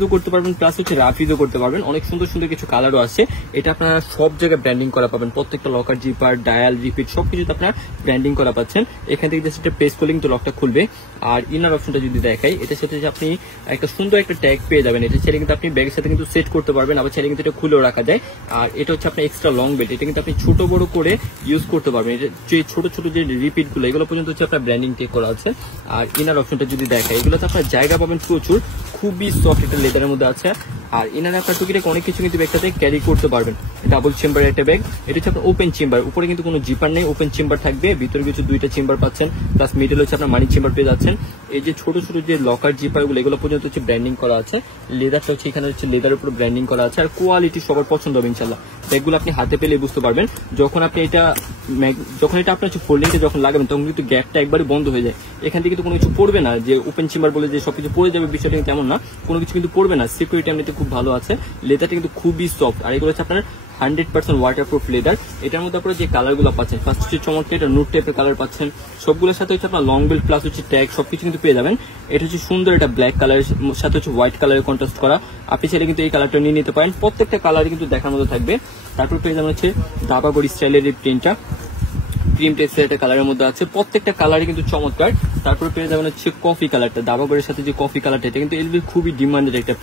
ইউজও করতে পারবেন, প্লাস হচ্ছে রাফ ইউজও করতে পারবেন। অনেক সুন্দর সুন্দর কিছু কালারও আছে। এটা আপনারা সব জায়গায় ব্র্যান্ডিং করা পাবেন, প্রত্যেকটা লকার, জিপার, ডায়াল, রিপিট সবকিছুতে আপনার ব্র্যান্ডিং করা পাচ্ছেন। এখান থেকে জাস্ট একটা প্রেস করলে কিন্তু লকটা খুলবে। আর ইনার অপশনটা যদি দেখাই, এটার সাথে আপনি একটা সুন্দর একটা ট্যাগ পেয়ে যাবেন। এটা ছেড়ে কিন্তু আপনি ব্যাগের সাথে কিন্তু সেট করতে পারবেন, আবার ছেড়ে কিন্তু এটা খুলেও রাখা যায়। আর এটা হচ্ছে আপনার এক্সট্রা লং বেল্ট, এটা কিন্তু আপনি ছোট বড় করে ইউজ করতে পারবেন। এটা যে ছোট ছোট যে রিপিট গুলো, এগুলো পর্যন্ত হচ্ছে আপনার ব্র্যান্ডিং টেক করা আছে। আর ইনার অপশনটা যদি দেখাই, এগুলোতে আপনার জায়গা পাবেন প্রচুর, খুবই সফট একটা লেদারের মধ্যে আছে। আর ইনারে আপনার টুকিটাকে অনেক কিছু কিন্তু ব্যাগটাতে ক্যারি করতে পারবেন। ডাবল চেম্বার একটা ব্যাগ, এটা হচ্ছে আপনার ওপেন চেম্বার, উপরে কিন্তু কোনো জিপার নেই, ওপেন চেম্বার থাকবে, ভিতরে কিছু দুইটা চেম্বার পাচ্ছেন, প্লাস মিডল হচ্ছে আপনার মানি চেম্বার পেয়ে যাচ্ছেন। এই যে ছোট ছোট যে লকার জিপার গুলো, এগুলো পর্যন্ত হচ্ছে ব্র্যান্ডিং করা আছে। লেদারটা হচ্ছে এখানে হচ্ছে লেদারের উপর ব্র্যান্ডিং করা আছে। আর কোয়ালিটি সবার পছন্দ হবে ইনশাল্লাহ। ব্যাগগুলো আপনি হাতে পেলে বুঝতে পারবেন, যখন আপনি এটা আপনার হচ্ছে ফোল্ডিংটা যখন লাগাবেন, তখন কিন্তু গ্যাপটা একবারে বন্ধ হয়ে যায়। এখান থেকে কিন্তু কোনো কিছু পড়বে না, যে ওপেন চেম্বার বলে যে সবকিছু পড়ে যাবে বিষয়টা কিন্তু তেমন না, কোনো কিছু কিন্তু পড়বে না। সিকিউরিটি এমনিতে খুব ভালো আছে, লেদারটা কিন্তু খুবই সফট। আর এগুলো হচ্ছে আপনার 100% ওয়াটারপ্রুফ লেদার। এটার মধ্যে আপনারা যে কালারগুলো পাচ্ছেন, ফার্স্ট হচ্ছে চমৎকার এটা নুট টাইপের কালার পাচ্ছেন, সবগুলোর সাথে হচ্ছে আপনার লং বেল্ট প্লাস হচ্ছে ট্যাগ সবকিছু কিন্তু পেয়ে যাবেন। এটা হচ্ছে সুন্দর, এটা ব্ল্যাক কালারের সাথে হচ্ছে হোয়াইট কালারের কন্ট্রাস্ট করা। আপনি চাইলে কিন্তু এই কালারটা নিয়ে নিতে পারেন, প্রত্যেকটা কালারই কিন্তু দেখার মতো থাকবে। তারপর পেয়ে যাবেন হচ্ছে দাবাগড়ি স্টাইলের এই প্রিন্টটা, ক্রিম টেক্সচার একটা কালারের মধ্যে আছে, প্রত্যেকটা কালারই কিন্তু চমৎকার। তারপরে পেয়ে যাবেন হচ্ছে কফি কালারটা, দাবাগড়ের সাথে যে কফি কালারটা, এটা কিন্তু এলভির খুবই ডিমান্ডেড একটা